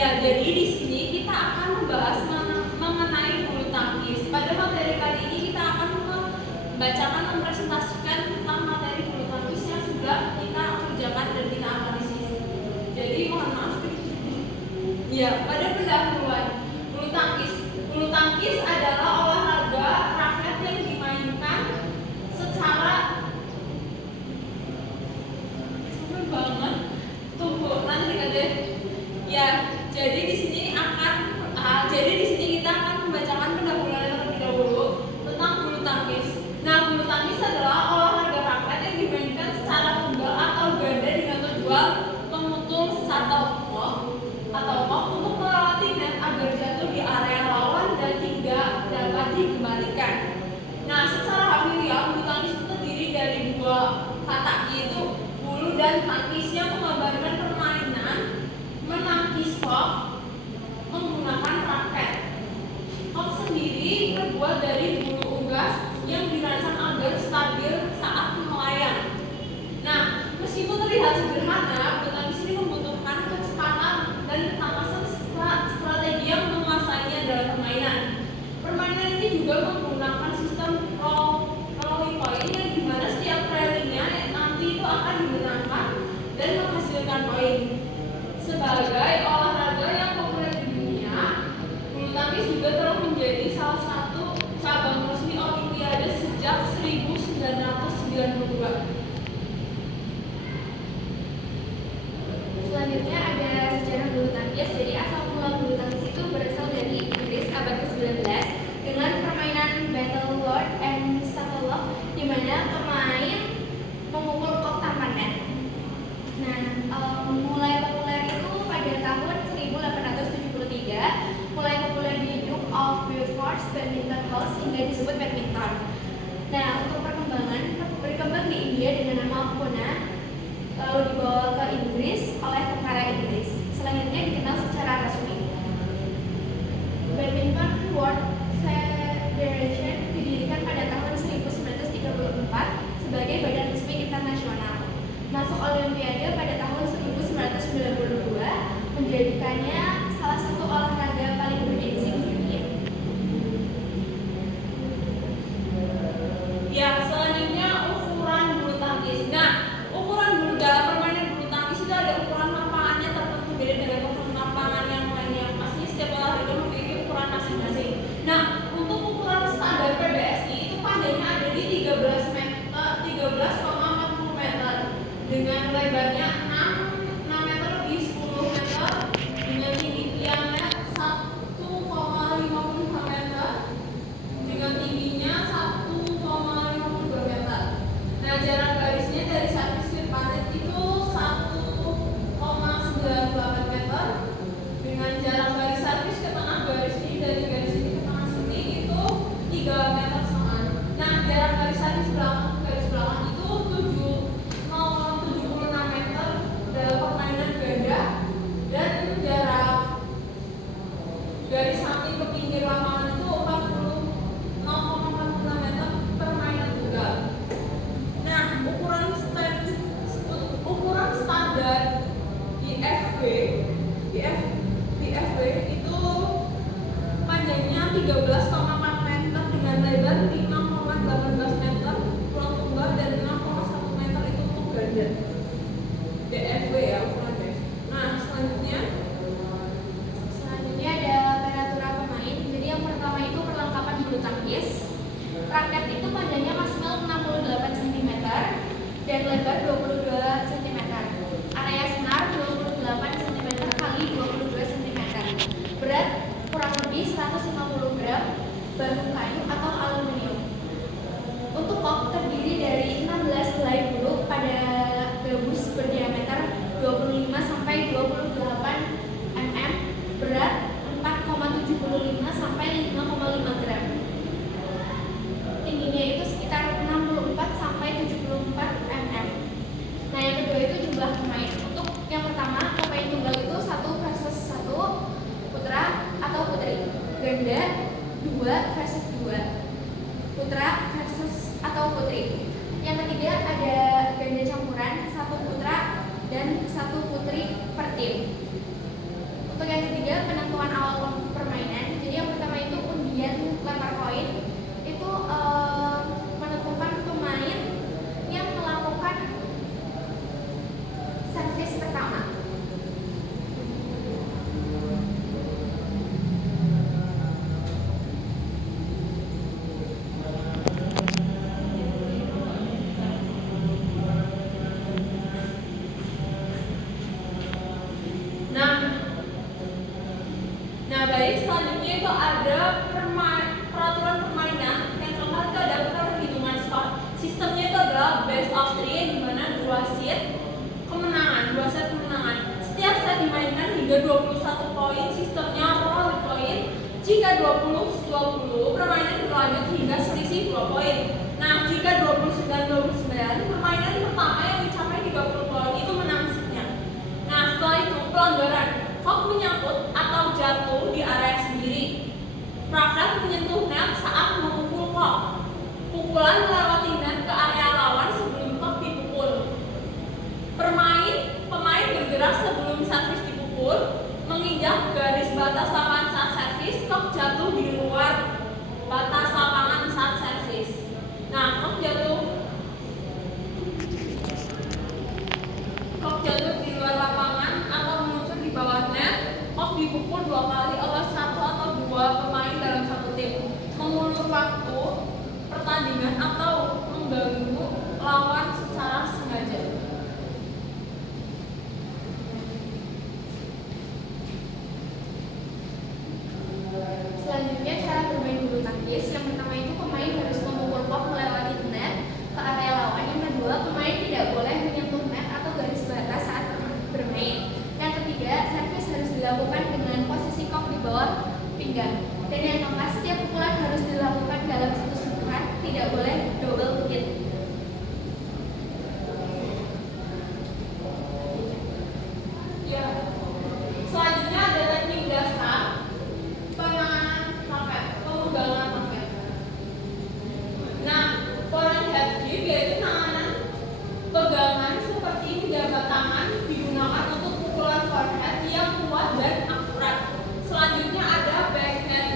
Ya, jadi di sini kita akan membahas mengenai bulu tangkis. Pada materi kali ini kita akan membacakan mempresentasikan tentang materi bulu tangkis yang sudah kita kerjakan dan kita analisis. Jadi mohon maaf. Ya, pada pendahuluan bulu tangkis. Bulu tangkis adalah olahraga raket yang dimainkan secara banget. Tunggu nanti deh. Ya, jadi di sini kita akan membacakan pendahuluan terlebih dahulu tentang bulu tangkis. Nah, bulu tangkis adalah olahraga raket yang dimainkan secara tunggal atau ganda dengan tujuan memukul atau kok untuk melewati net agar jatuh di area lawan dan tidak dapat dikembalikan. Nah, secara harfiah bulu tangkis itu terdiri dari dua kata, yaitu bulu dan tangkis, yang menggambarkan permainan menangkis kok menggunakan raket. Kok sendiri terbuat dari bulu unggas yang dirancang agar stabil saat melayang. Nah, meskipun terlihat sederhana, bulu tangkis ini membutuhkan kecepatan dan ketangkasan strategi yang menguasainya dalam permainan. Permainan ini juga menggunakan sistem rolling point, yang dimana setiap rallynya nanti itu akan dimenangkan dan menghasilkan poin. Sebagai olahraga yang populer di dunia, bulu tangkis juga telah menjadi salah satu cabang resmi Olimpiade sejak 1992. Selanjutnya ada sejarah bulu tangkis. Jadi asal mula bulu tangkis itu berasal dari Inggris abad ke-19 dengan permainan battle lord and shuttlecock, di mana pemain memukul kok tanpa net. Nah, mulai populer itu pada tahun 1873, mulai populer di Duke of Beaufort Badminton House hingga disebut badminton. Nah, untuk berkembang di India dengan nama Pune, lalu dibawa ke Inggris oleh tentara Inggris. Selanjutnya dikenal secara resmi. Badminton World Federation didirikan pada tahun 1934 sebagai badan resmi internasional. Masuk Olimpiade pada tahun 1992, menjadikannya salah satu olahraga paling bergengsi di dunia. Ya, selanjutnya ukuran bulu tangkis. Nah, dalam permainan bulu tangkis itu ada ukuran lapangannya tertentu, beda dengan ukuran lapangan yang lainnya. Pastinya setiap olahraga memiliki ukuran masing-masing. Nah, untuk ukuran standar PBSI itu panjangnya ada di 13,40 meter dengan lebarnya 6 meter lebih 10 meter dengan tinggi tiangnya 1,55 meter dengan tingginya 1,52 meter. Nah, jarak garisnya dari servis ke panet itu 1,98 meter dengan jarak garis servis ke tengah garis ini, dari garis ini ke tengah sini itu 3 meter setengah. Nah, jarak garis servis belakang ke garis belakang itu 76 meter dalam permainan ganda, dan jarak garis samping ke pinggir lapangan itu 0,46 meter permainan tunggal. Nah, ukuran standar IFB itu panjangnya 13,4 meter dengan lebar 5,18 meter untuk tunggal dan 6,1 meter itu untuk ganda. DFB ya ukurannya. Nah, selanjutnya ada peraturan pemain. Jadi yang pertama itu perlengkapan bulu tangkis. Raket itu panjangnya maksimal 68 cm dan lebar 22 cm. Area senar 28 cm kali 22 cm. Berat kurang lebih 150 gram, bahan kayu atau aluminium. Untuk kok terdiri dari 16 helai bulu pada gabus berdiameter 25 sampai 28 mm, berat 4,75 sampai 5,5 gram. Tingginya itu sekitar 64 sampai 74 mm. Nah, yang kedua itu jumlah pemain. Untuk yang pertama, pemain tunggal itu 1 versus 1, putra atau putri. Ganda 2 versus 2. saja penentuan awal permainan. Jadi yang pertama itu undian lempar koin. Itu menentukan pemain yang melakukan servis pertama. Nah, baik, selanjutnya itu ada peraturan permainan yang keempat itu ada perhitungan skor. Sistemnya itu adalah best of 3 yang dimana 2 set kemenangan. Setiap set dimainkan hingga 21 poin, sistemnya roll point. Jika 20-20, permainan berlanjut hingga selisih 2 poin. Nah, jika 29-29, permainan pertama yang mencapai 30 poin itu menang setnya. Nah, setelah itu pelanggaran. Kok menyangkut atau jatuh di area sendiri. Raket menyentuh net saat memukul kok. Pukulan melewati net ke area lawan sebelum kok dipukul. Pemain bergerak sebelum servis dipukul, menginjak garis batas lapangan saat servis, kok jatuh di luar batas lapangan saat servis. Nah, kok jatuh di luar lapangan atau meluncur di bawah net, kok dipukul 2 kali oleh 1 atau 2 pemain dalam satu tim, mengulur waktu pertandingan atau mengganggu lawan secara sengaja. Selanjutnya cara bermain bulu tangkis. Yang pertama itu pemain harus memukul puck melewati net ke area lawan. Yang kedua, pemain tidak boleh menyentuh net atau garis batas saat bermain. Yang ketiga, servis harus dilakukan dengan posisi kok di bawah pinggang. Dan yang keempat, setiap pukulan harus dilakukan dalam satu sentuhan, tidak boleh double hit. Ya. Selanjutnya ada teknik dasar penanganan raket, pemegangan raket. Nah, foreign head grip yaitu penanganan pegangan seperti menjabat tangan digunakan untuk pukulan forehand yang kuat dan akurat. Selanjutnya ada backhand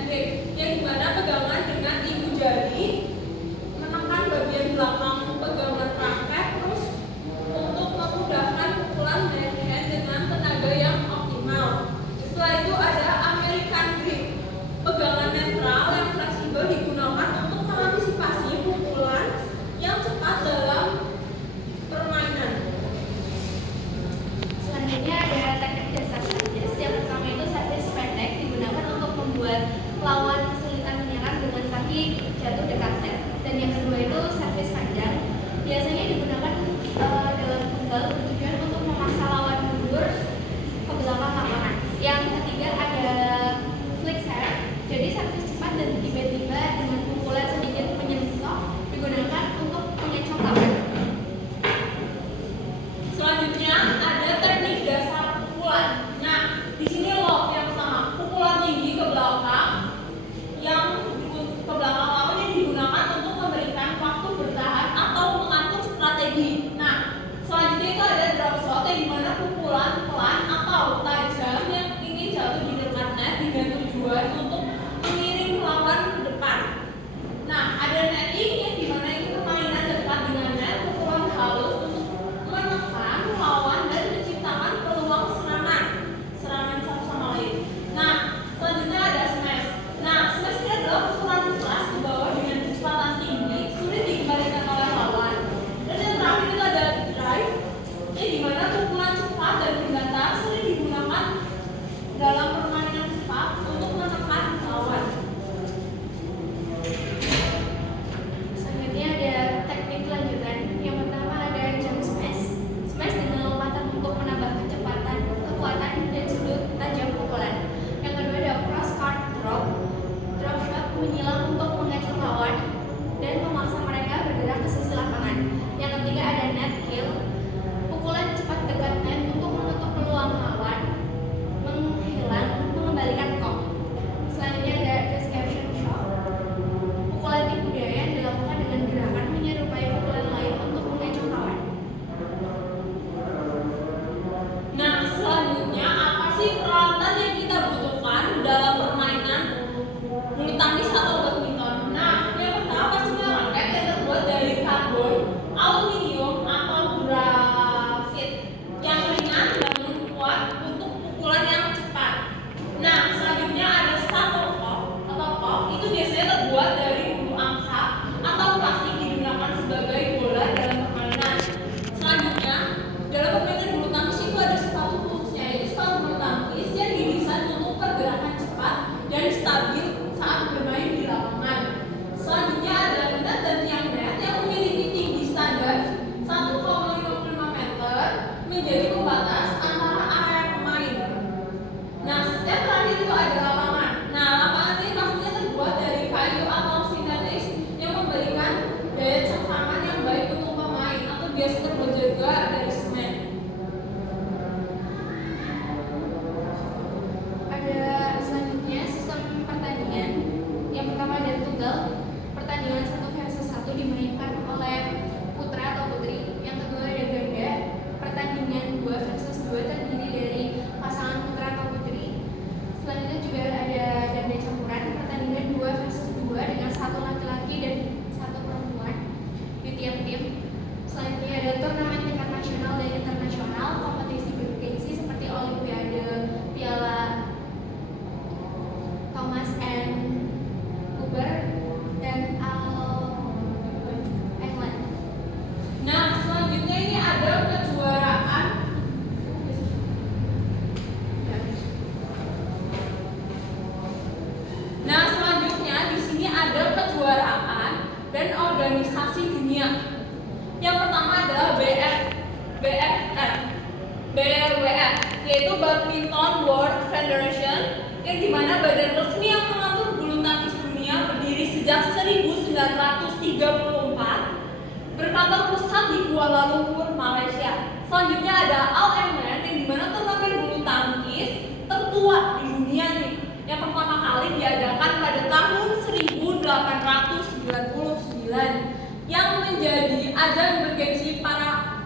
Badminton World Federation, yang dimana badan resmi yang mengatur bulu tangkis dunia berdiri sejak 1934, berkantor pusat di Kuala Lumpur, Malaysia. Selanjutnya ada All England, yang dimana turnamen bulu tangkis tertua di dunia nih, yang pertama kali diadakan pada tahun 1899, yang menjadi ajang bergengsi para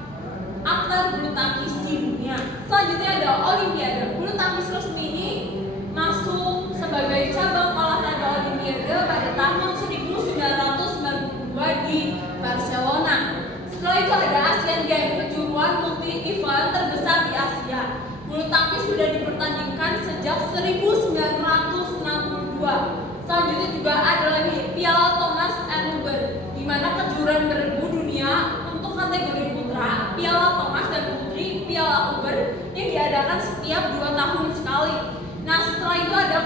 atlet bulu tangkis di dunia. Selanjutnya ada Olimpiade. Bulu tangkis resmi ini masuk sebagai cabang olahraga Olimpiade pada tahun 1992 di Barcelona. Setelah itu ada Asian Games, kejuaraan multi event terbesar di Asia. Bulu tangkis sudah dipertandingkan sejak 1962. Selanjutnya juga ada lagi Piala Thomas Uber, di mana kejuaraan bergu dunia untuk kategori putra, Piala Thomas dan putri, Piala Uber, yang diadakan setiap 2 tahun sekali. Nah, setelah itu ada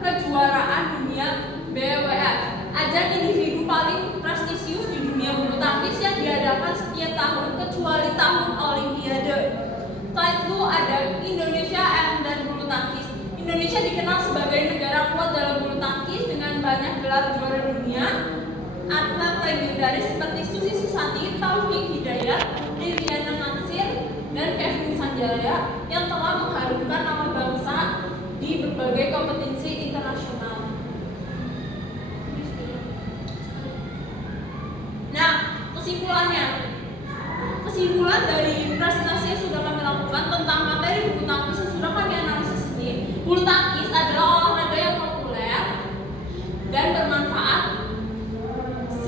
kejuaraan dunia BWF, ajang individu paling prestisius di dunia bulu tangkis yang diadakan setiap tahun kecuali tahun Olimpiade. Setelah itu ada Indonesia dan bulu tangkis. Indonesia dikenal sebagai negara kuat dalam bulu tangkis dengan banyak gelar juara dunia. Atlet legendaris seperti Susi Susanti, Taufik Hidayat, Liliana Natsir, dan Kevin Sanjaya yang telah mengharumkan nama bangsa di berbagai kompetisi internasional. Nah, kesimpulan dari presentasi yang sudah kami lakukan tentang materi bulu tangkis yang sudah kami analisis ini, bulu tangkis adalah olahraga yang populer dan bermanfaat.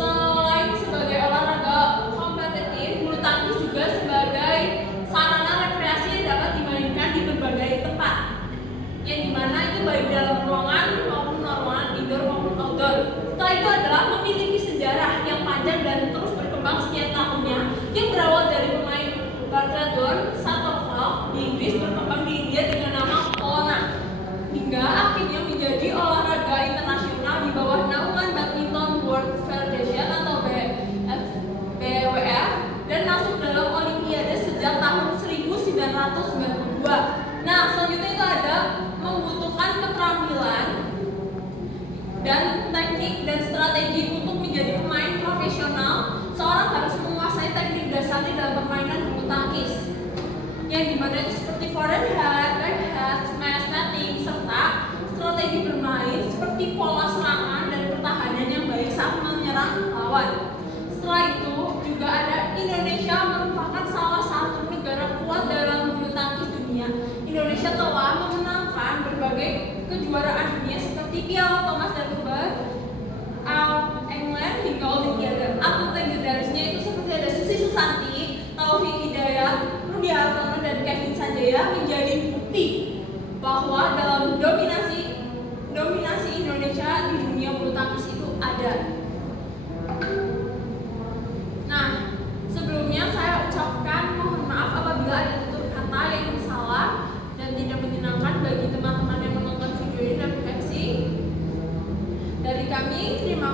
Selain sebagai olahraga kompetitif, bulu tangkis juga sebagai sarana rekreasi yang dapat dimainkan di berbagai tempat, yang dimana itu baik dalam ruangan maupun ruangan indoor maupun outdoor. Setelah itu adalah memiliki sejarah yang panjang dan terus berkembang setiap tahunnya, yang berawal dari pemain Bartrador Shuttlecock di Inggris, berkembang di India dengan nama Pona, hingga akhirnya menjadi olahraga internasional di bawah naungan Badminton World Federation atau BWF, dan masuk dalam Olimpiade sejak tahun 1992. Nah, selanjutnya itu ada membutuhkan keterampilan dan teknik dan strategi untuk menjadi pemain profesional. Seorang harus menguasai teknik dasarnya dalam permainan bulu tangkis, yang dimana itu seperti forehand, backhand, smash, netting, serta strategi bermain seperti pola serangan dan pertahanan yang baik saat menyerang lawan. Setelah itu juga ada Indonesia merupakan salah satu negara kuat dalam bulu tangkis dunia. Indonesia telah memenangkan berbagai kejuaraan dunia seperti Piala Thomas dan Uber, England hingga Olimpiade. Atlet legendarisnya itu seperti ada Susi Susanti, Taufik Hidayat, Rudi Hartono, dan Kevin Sanjaya menjadi bukti bahwa dalam dominasi Indonesia di dunia bulu tangkis itu ada. Nah, sebelumnya saya ucapkan mohon maaf apabila ada tutur kata yang salah dan tidak menyenangkan bagi teman-teman yang menonton video ini dan koreksi. Dari kami, terima